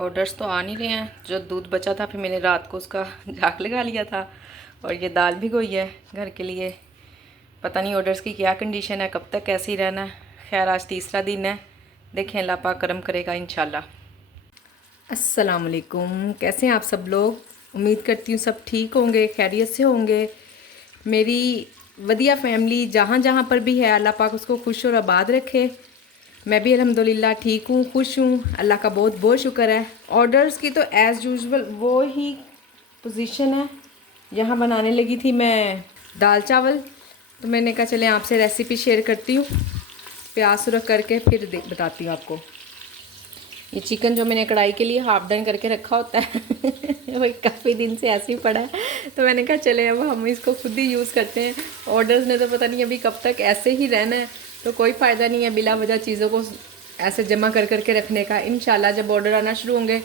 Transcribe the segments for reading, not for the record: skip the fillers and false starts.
Orders तो आ नहीं रहे हैं। जो दूध बचा था फिर मैंने रात को उसका झाग लगा लिया था। और ये दाल भिगोई है घर के लिए। पता नहीं ऑर्डर्स की क्या कंडीशन है, कब तक ऐसे ही रहना है। खैर आज तीसरा दिन है, देखें अल्लाह पाक करम करेगा इंशाल्लाह। अस्सलाम वालेकुम, कैसे हैं आप सब लोग। उम्मीद करती हूँ सब ठीक होंगे, खैरियत से होंगे। मेरी वधिया फैमिली जहाँ जहाँ पर भी है अल्लाह पाक उसको खुश और आबाद रखे। मैं भी अल्हम्दुलिल्लाह ठीक हूँ, खुश हूँ, अल्लाह का बहुत बहुत शुक्र है। ऑर्डर्स की तो एज़ यूजुअल वो ही पोजीशन है। यहाँ बनाने लगी थी मैं दाल चावल, तो मैंने कहा चले आपसे रेसिपी शेयर करती हूँ। प्याज सुरख करके फिर बताती हूँ आपको। ये चिकन जो मैंने कढ़ाई के लिए हाफ डन करके रखा होता है वही काफ़ी दिन से ऐसे ही पड़ा है, तो मैंने कहा चले अब हम इसको खुद ही यूज़ करते हैं। ऑर्डर्स ने तो पता नहीं अभी कब तक ऐसे ही रहना है, तो कोई फ़ायदा नहीं है बिला वजह चीज़ों को ऐसे जमा कर करके रखने का। इंशाल्लाह जब ऑर्डर आना शुरू होंगे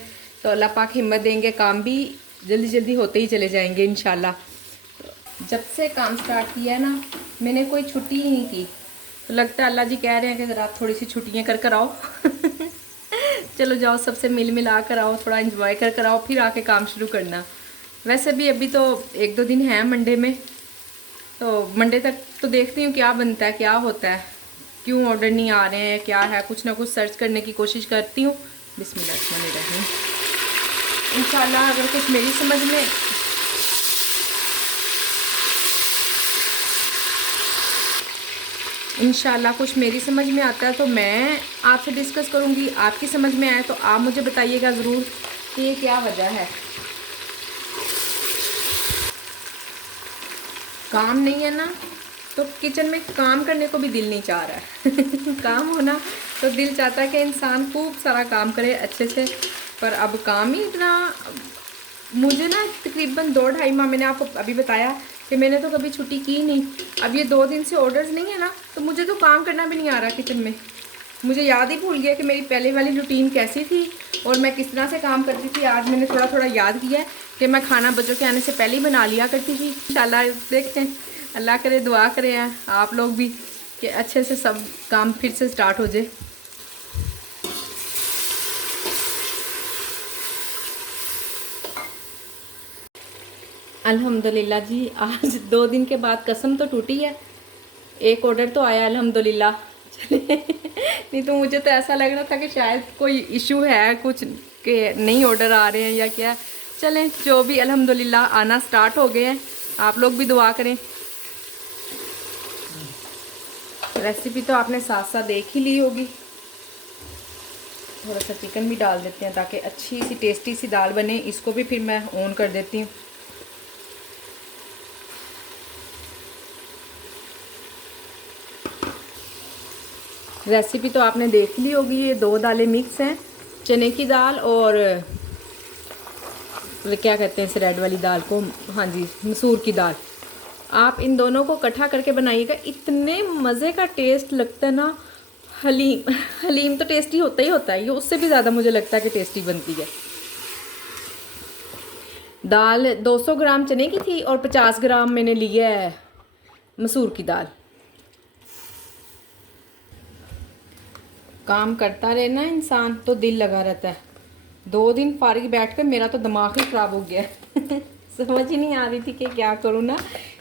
तो अल्लाह पाक हिम्मत देंगे, काम भी जल्दी जल्दी होते ही चले जाएंगे इंशाल्लाह। जब से काम स्टार्ट किया है ना, मैंने कोई छुट्टी ही नहीं की, तो लगता है अल्लाह जी कह रहे हैं कि ज़रा थोड़ी सी छुट्टियाँ कर कर आओ चलो जाओ सबसे मिल मिला कर आओ, थोड़ा इंजॉय कर कर आओ, फिर आके काम शुरू करना। वैसे भी अभी तो 1-2 दिन हैं मंडे में, तो मंडे तक तो देखती हूँ क्या बनता है, क्या होता है, क्यों ऑर्डर नहीं आ रहे हैं, क्या है, कुछ ना कुछ सर्च करने की कोशिश करती हूँ। बिस्मिल्लाह, इंशाल्लाह अगर कुछ मेरी समझ में कुछ मेरी समझ में आता है तो मैं आपसे डिस्कस करूँगी। आपकी समझ में आए तो आप मुझे बताइएगा ज़रूर कि ये क्या वजह है। काम नहीं है ना, तो किचन में काम करने को भी दिल नहीं चाह रहा है काम होना तो दिल चाहता है कि इंसान खूब सारा काम करे अच्छे से, पर अब काम ही इतना। मुझे ना तकरीबन 2-2.5 माह, मैंने आपको अभी बताया कि मैंने तो कभी छुट्टी की नहीं। अब ये 2 दिन से ऑर्डर्स नहीं है ना, तो मुझे तो काम करना भी नहीं आ रहा किचन में। मुझे याद ही भूल गया कि मेरी पहले वाली रूटीन कैसी थी और मैं किस तरह से काम करती थी। आज मैंने थोड़ा थोड़ा याद किया है कि मैं खाना बच्चों के आने से पहले ही बना लिया करती थी। इंशाल्लाह देखते हैं, अल्लाह करे, दुआ करें आप लोग भी कि अच्छे से सब काम फिर से स्टार्ट हो जाए। अल्हम्दुलिल्लाह जी, आज 2 दिन के बाद कसम तो टूटी है। एक ऑर्डर तो आया अल्हम्दुलिल्लाह चले नहीं तो मुझे तो ऐसा लग रहा था कि शायद कोई इशू है कुछ के नहीं ऑर्डर आ रहे हैं या क्या। चलें जो भी, अल्हम्दुलिल्लाह आना स्टार्ट हो गए हैं। आप लोग भी दुआ करें। रेसिपी तो आपने साथ साथ देख ही ली होगी। थोड़ा सा चिकन भी डाल देते हैं ताकि अच्छी सी टेस्टी सी दाल बने। इसको भी फिर मैं ऑन कर देती हूँ। रेसिपी तो आपने देख ली होगी। ये 2 दालें मिक्स हैं, चने की दाल और क्या कहते हैं इस रेड वाली दाल को, हाँ जी, मसूर की दाल। आप इन दोनों को इकट्ठा करके बनाइएगा, इतने मज़े का टेस्ट लगता है ना। हलीम हलीम तो टेस्टी होता ही होता है, ये उससे भी ज़्यादा मुझे लगता है कि टेस्टी बनती है। दाल 200 ग्राम चने की थी और 50 ग्राम मैंने लिया है मसूर की दाल। काम करता रहे ना इंसान तो दिल लगा रहता है। 2 दिन फारिग बैठ कर मेरा तो दिमाग ही ख़राब हो गया समझ ही नहीं आ रही थी कि क्या करूँ ना।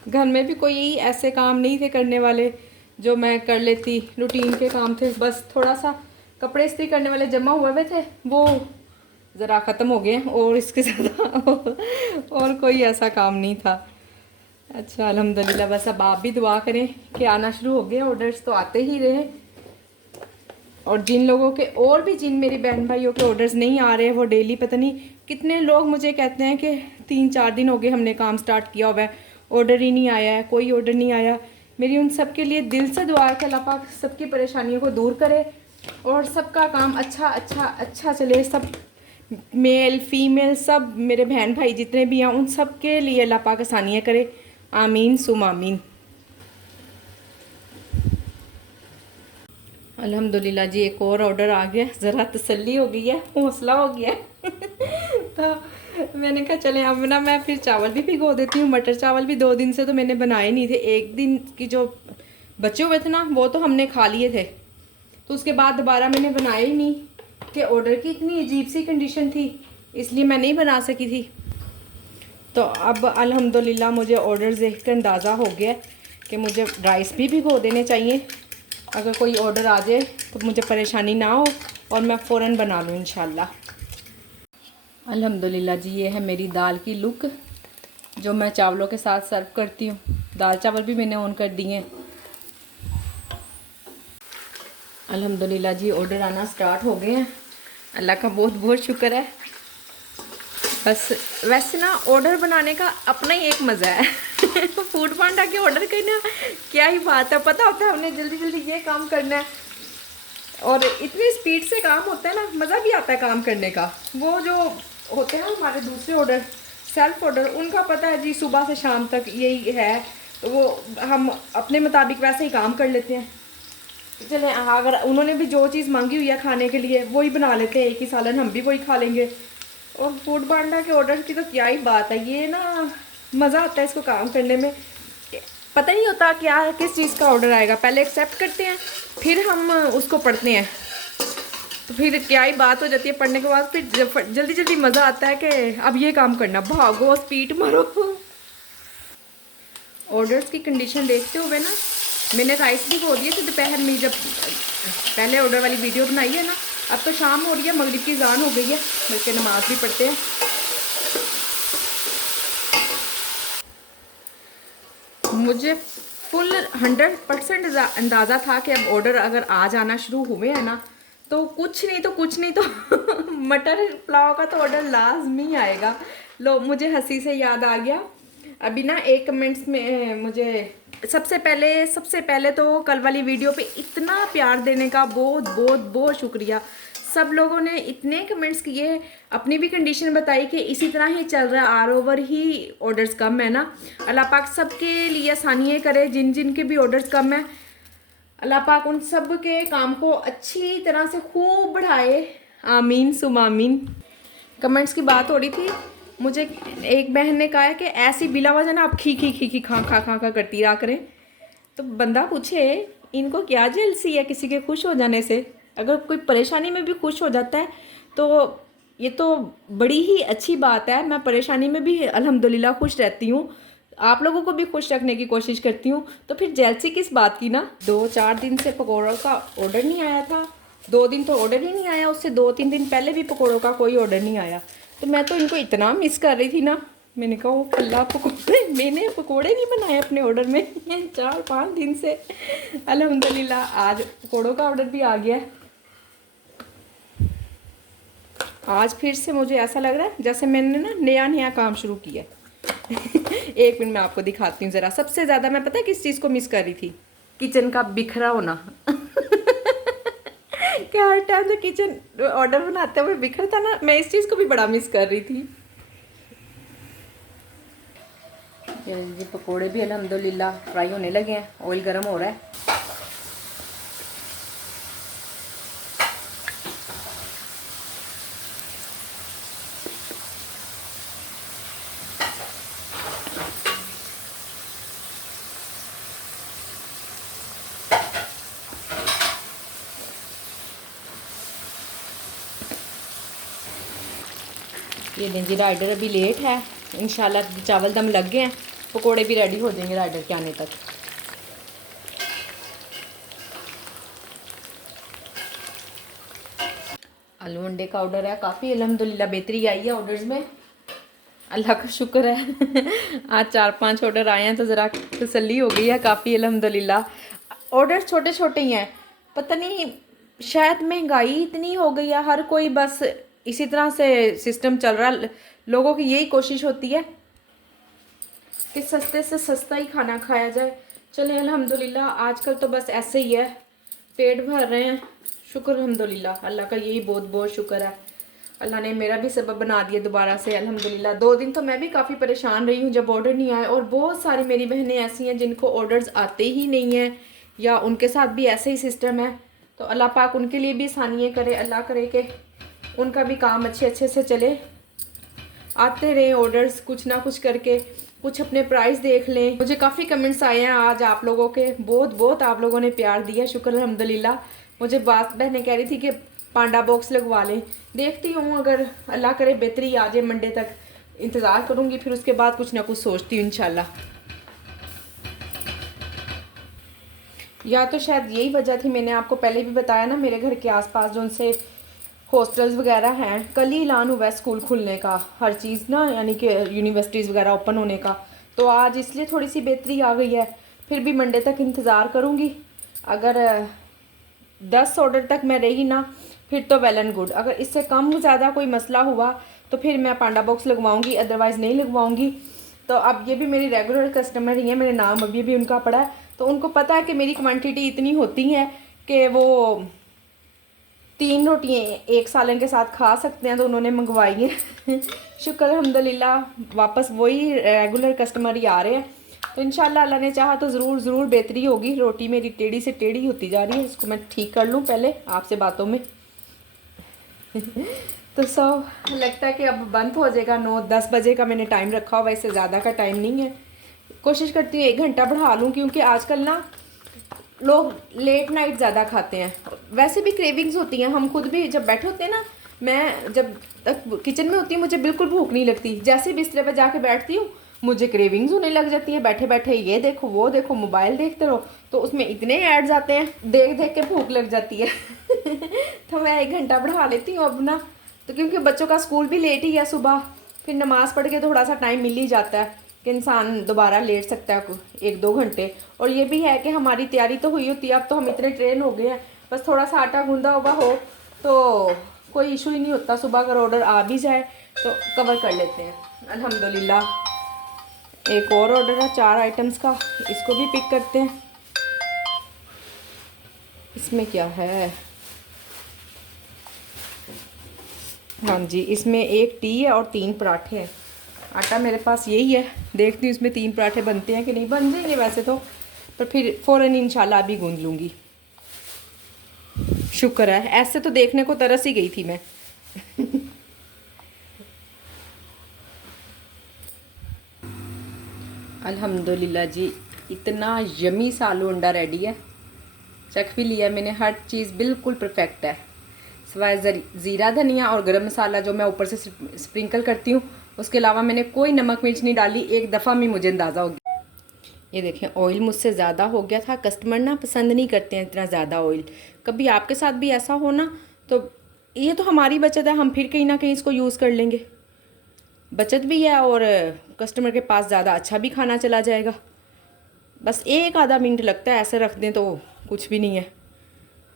घर में भी कोई ऐसे काम नहीं थे करने वाले जो मैं कर लेती, रूटीन के काम थे। बस थोड़ा सा कपड़े इस्त्री करने वाले जमा हुए थे, वो ज़रा ख़त्म हो गए और इसके ज़्यादा और कोई ऐसा काम नहीं था। अच्छा अल्हम्दुलिल्लाह, बस अब आप भी दुआ करें कि आना शुरू हो गए। ऑर्डर्स तो आते ही रहे, और जिन लोगों के और भी जिन मेरी बहन भाइयों के ऑर्डर्स नहीं आ रहे हैं वो डेली पता नहीं कितने लोग मुझे कहते हैं कि 3-4 दिन हो गए हमने काम स्टार्ट किया हुआ है, ऑर्डर ही नहीं आया है, कोई ऑर्डर नहीं आया। मेरी उन सब के लिए दिल से दुआ है कि अल्लाह पाक सबकी परेशानियों को दूर करे और सबका काम अच्छा अच्छा अच्छा चले। सब मेल फीमेल सब मेरे बहन भाई जितने भी हैं उन सब के लिए अल्लाह पाक आसानियाँ करे। आमीन सुम आमीन। अल्हम्दुलिल्लाह जी, एक और ऑर्डर आ गया, ज़रा तसल्ली हो गई है, हौसला हो गया तो मैंने कहा चले अब ना मैं फिर चावल भी भिगो देती हूँ। मटर चावल भी 2 दिन से तो मैंने बनाए नहीं थे। एक दिन की जो बचे हुए थे ना वो तो हमने खा लिए थे, तो उसके बाद दोबारा मैंने बनाए ही नहीं। कि ऑर्डर की इतनी अजीब सी कंडीशन थी, इसलिए मैं नहीं बना सकी थी। तो अब अल्हम्दुलिल्लाह मुझे ऑर्डर देख कर अंदाज़ा हो गया कि मुझे राइस भी भिगो देने चाहिए, अगर कोई ऑर्डर आ जाए तो मुझे परेशानी ना हो और मैं फ़ौरन बना लूँ इंशाल्लाह। अल्हम्दुलिल्लाह जी, ये है मेरी दाल की लुक जो मैं चावलों के साथ सर्व करती हूँ। दाल चावल भी मैंने ऑन कर दिए हैं। अल्हम्दुलिल्लाह जी, ऑर्डर आना स्टार्ट हो गए हैं, अल्लाह का बहुत बहुत शुक्र है। बस वैसे ना ऑर्डर बनाने का अपना ही एक मज़ा है फूड पांडा के ऑर्डर करना क्या ही बात है, पता होता है हमने जल्दी जल्दी ये काम करना है और इतनी स्पीड से काम होता है ना, मज़ा भी आता है काम करने का। वो जो होते हैं हमारे दूसरे ऑर्डर, सेल्फ ऑर्डर, उनका पता है जी सुबह से शाम तक यही है, तो वो हम अपने मुताबिक वैसे ही काम कर लेते हैं। चले अगर उन्होंने भी जो चीज़ मांगी हुई है खाने के लिए वही बना लेते हैं, एक ही सालन हम भी वही खा लेंगे। और फूड पांडा के ऑर्डर की तो क्या ही बात है, ये ना मज़ा आता है इसको काम करने में। पता नहीं होता क्या किस चीज़ का ऑर्डर आएगा, पहले एक्सेप्ट करते हैं फिर हम उसको पढ़ते हैं, तो फिर क्या ही बात हो जाती है। पढ़ने के बाद फिर जल्दी जल्दी मज़ा आता है कि अब ये काम करना, भागो स्पीड मारो। ऑर्डर्स की कंडीशन देखते हुए ना मैंने राइस भी धो दिए थे दोपहर में, जब पहले ऑर्डर वाली वीडियो बनाई है ना। अब तो शाम हो रही है, मगरिब की अज़ान हो गई है, बल्कि नमाज भी पढ़ते हैं। मुझे फुल 100% अंदाज़ा था कि अब ऑर्डर अगर आ जाना शुरू हुए हैं ना तो कुछ नहीं तो मटर पुलाव का तो ऑर्डर लाजमी आएगा। लो, मुझे हंसी से याद आ गया अभी ना, एक कमेंट्स में मुझे सबसे पहले तो कल वाली वीडियो पे इतना प्यार देने का बहुत बहुत बहुत शुक्रिया। सब लोगों ने इतने कमेंट्स किए, अपनी भी कंडीशन बताई कि इसी तरह ही चल रहा है, आल ओवर ही ऑर्डर्स कम है ना। अल्लाह पाक सबके लिए आसानियाँ करे, जिन जिन के भी ऑर्डर्स कम है अल्लाह पाक उन सब के काम को अच्छी तरह से खूब बढ़ाए, आमीन सुम आमीन। कमेंट्स की बात हो रही थी, मुझे एक बहन ने कहा है कि ऐसी बिला वजह ना आप खी खा करती रहा करें। तो बंदा पूछे इनको क्या जेलसी है किसी के खुश हो जाने से, अगर कोई परेशानी में भी खुश हो जाता है तो ये तो बड़ी ही अच्छी बात है। मैं परेशानी में भी अल्हम्दुलिल्लाह खुश रहती हूँ, आप लोगों को भी खुश रखने की कोशिश करती हूँ, तो फिर जेलसी किस बात की ना। 2-4 दिन से पकौड़ों का ऑर्डर नहीं आया था, 2 दिन तो ऑर्डर ही नहीं आया, उससे 2-3 दिन पहले भी पकौड़ों का कोई ऑर्डर नहीं आया। तो मैं तो इनको इतना मिस कर रही थी ना, मैंने कहा वो अल्लाह पकौड़े, मैंने पकौड़े नहीं बनाए अपने ऑर्डर में 4-5 दिन से। अल्हम्दुलिल्लाह आज पकौड़ों का ऑर्डर भी आ गया है। आज फिर से मुझे ऐसा लग रहा है जैसे मैंने ना नया काम शुरू किया है एक मिनट मैं आपको दिखाती हूँ ज़रा। सबसे ज़्यादा मैं पता है किस चीज़ को मिस कर रही थी, किचन का बिखरा होना क्या हर टाइम जो किचन ऑर्डर बनाते हुए बिखरता ना, मैं इस चीज़ को भी बड़ा मिस कर रही थी। ये पकोड़े भी अल्हम्दुलिल्लाह फ्राई होने लगे हैं, ऑयल गर्म हो रहा है। ये देंगे राइडर अभी लेट है, इंशाल्लाह चावल दम लग गए हैं, पकोड़े भी रेडी हो जाएंगे राइडर के आने तक। आलू अंडे का ऑर्डर है, काफ़ी अल्हम्दुलिल्लाह बेहतरी आई है ऑर्डर्स में, अल्लाह का शुक्र है आज 4-5 ऑर्डर आए हैं तो ज़रा तसल्ली हो गई है काफ़ी अल्हम्दुलिल्लाह। ऑर्डर छोटे छोटे ही हैं, पता नहीं शायद महंगाई इतनी हो गई है, हर कोई बस इसी तरह से सिस्टम चल रहा है, लोगों की यही कोशिश होती है कि सस्ते से सस्ता ही खाना खाया जाए। चले अल्हम्दुलिल्लाह आजकल तो बस ऐसे ही है, पेट भर रहे हैं, शुक्र अल्हम्दुलिल्लाह, अल्लाह का यही बहुत बहुत शुक्र है। अल्लाह ने मेरा भी सबब बना दिया दोबारा से अल्हम्दुलिल्लाह। 2 दिन तो मैं भी काफ़ी परेशान रही हूँ जब ऑर्डर नहीं आए, और बहुत सारी मेरी बहनें ऐसी हैं जिनको ऑर्डर्स आते ही नहीं हैं या उनके साथ भी ऐसे ही सिस्टम है। तो अल्लाह पाक उनके लिए भी आसानियाँ करे, अल्लाह करे कि उनका भी काम अच्छे से चले, आते रहे ऑर्डर्स कुछ ना कुछ करके, कुछ अपने प्राइस देख लें। मुझे काफ़ी कमेंट्स आए हैं आज आप लोगों के, बहुत आप लोगों ने प्यार दिया, शुक्र अल्हम्दुलिल्लाह। मुझे बात बहने कह रही थी कि पांडा बॉक्स लगवा लें। देखती हूँ, अगर अल्लाह करे बेहतरी आ जाए मंडे तक, इंतज़ार करूँगी, फिर उसके बाद कुछ ना कुछ सोचती हूँ इंशाल्लाह। या तो शायद यही वजह थी, मैंने आपको पहले भी बताया ना, मेरे घर के आसपास जो उनसे हॉस्टल्स वगैरह हैं, कल ही ऐलान हुआ है स्कूल खुलने का, हर चीज़ ना, यानी कि यूनिवर्सिटीज़ वगैरह ओपन होने का। तो आज इसलिए थोड़ी सी बेहतरी आ गई है। फिर भी मंडे तक इंतज़ार करूँगी। अगर 10 ऑर्डर तक मैं रही ना, फिर तो वेल एंड गुड। अगर इससे कम ज़्यादा कोई मसला हुआ तो फिर मैं पांडा बॉक्स लगवाऊंगी, अदरवाइज़ नहीं लगवाऊंगी। तो अब ये भी मेरी रेगुलर कस्टमर ही है, मेरे नाम अभी भी उनका पड़ा है, तो उनको पता है कि मेरी क्वांटिटी इतनी होती है कि वो 3 रोटियाँ एक सालन के साथ खा सकते हैं, तो उन्होंने मंगवाई है। शुक्र अल्हम्दुलिल्लाह, वापस वही रेगुलर कस्टमर ही आ रहे हैं। तो इंशाल्लाह अल्लाह ने चाहा तो ज़रूर बेहतरी होगी। रोटी मेरी टेढ़ी से टेढ़ी होती जा रही है, इसको मैं ठीक कर लूँ पहले आपसे बातों में। तो लगता है कि अब बंद हो जाएगा। 9-10 बजे का मैंने टाइम रखा हुआ, इससे ज़्यादा का टाइम नहीं है। कोशिश करती हूँ 1 घंटा बढ़ा लूँ, क्योंकि आजकल ना लोग लेट नाइट ज़्यादा खाते हैं। वैसे भी क्रेविंग्स होती हैं, हम खुद भी जब बैठे होते हैं ना, मैं जब तक किचन में होती हूँ मुझे बिल्कुल भूख नहीं लगती। जैसे बिस्तर पर जाके बैठती हूँ मुझे क्रेविंग्स होने लग जाती है, बैठे बैठे ये देखो वो देखो, मोबाइल देखते रहो, तो उसमें इतने ऐड्स आते हैं, देख देख के भूख लग जाती है। तो मैं 1 घंटा बढ़ा लेती हूँ अब ना, तो क्योंकि बच्चों का स्कूल भी लेट ही है सुबह, फिर नमाज़ पढ़ के थोड़ा सा टाइम मिल ही जाता है कि इंसान दोबारा लेट सकता है 1-2 घंटे। और ये भी है कि हमारी तैयारी तो हुई होती है, अब तो हम इतने ट्रेन हो गए हैं, बस थोड़ा सा आटा गूंदा हुआ हो तो कोई इशू ही नहीं होता। सुबह अगर ऑर्डर आ भी जाए तो कवर कर लेते हैं अल्हम्दुलिल्लाह। एक और ऑर्डर है 4 आइटम्स का, इसको भी पिक करते हैं। इसमें क्या है, हाँ जी, इसमें 1 टी है और 3 पराठे हैं। आटा मेरे पास यही है, देखती हूँ इसमें 3 पराठे बनते हैं कि नहीं। बन जाएंगे वैसे तो, पर फिर फ़ौरन इंशाल्लाह अभी गूंद लूँगी। शुक्र है, ऐसे तो देखने को तरस ही गई थी मैं। अल्हम्दुलिल्लाह जी, इतना यमी सा आलू अंडा रेडी है। चख भी लिया मैंने, हर चीज़ बिल्कुल परफेक्ट है, सिवाय ज़ीरा धनिया और गरम मसाला जो मैं ऊपर से स्प्रिंकल करती हूँ, उसके अलावा मैंने कोई नमक मिर्च नहीं डाली। एक दफ़ा में मुझे अंदाज़ा हो गया। ये देखें, ऑयल मुझसे ज़्यादा हो गया था। कस्टमर ना पसंद नहीं करते हैं इतना ज़्यादा ऑयल। कभी आपके साथ भी ऐसा हो ना, तो ये तो हमारी बचत है, हम फिर कहीं ना कहीं इसको यूज़ कर लेंगे। बचत भी है और कस्टमर के पास ज़्यादा अच्छा भी खाना चला जाएगा। बस 1-आधा मिनट लगता है, ऐसे रख दें तो कुछ भी नहीं है,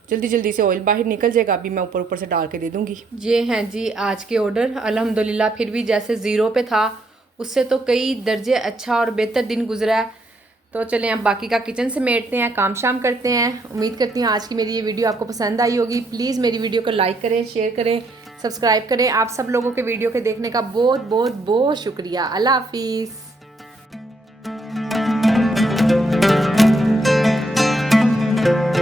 जल्दी जल्दी से ऑयल बाहर निकल जाएगा। अभी मैं ऊपर से डाल के दे दूँगी। ये हैं जी आज के ऑर्डर। अल्हम्दुलिल्लाह फिर भी जैसे ज़ीरो पे था उससे तो कई दर्जे अच्छा और बेहतर दिन गुजरा है। तो चलें अब बाकी का किचन समेटते हैं, काम शाम करते हैं। उम्मीद करती हूँ आज की मेरी ये वीडियो आपको पसंद आई होगी। प्लीज़ मेरी वीडियो को लाइक करें, शेयर करें, सब्सक्राइब करें। आप सब लोगों के वीडियो के देखने का बहुत बहुत बहुत शुक्रिया। अल्लाह हाफिज़।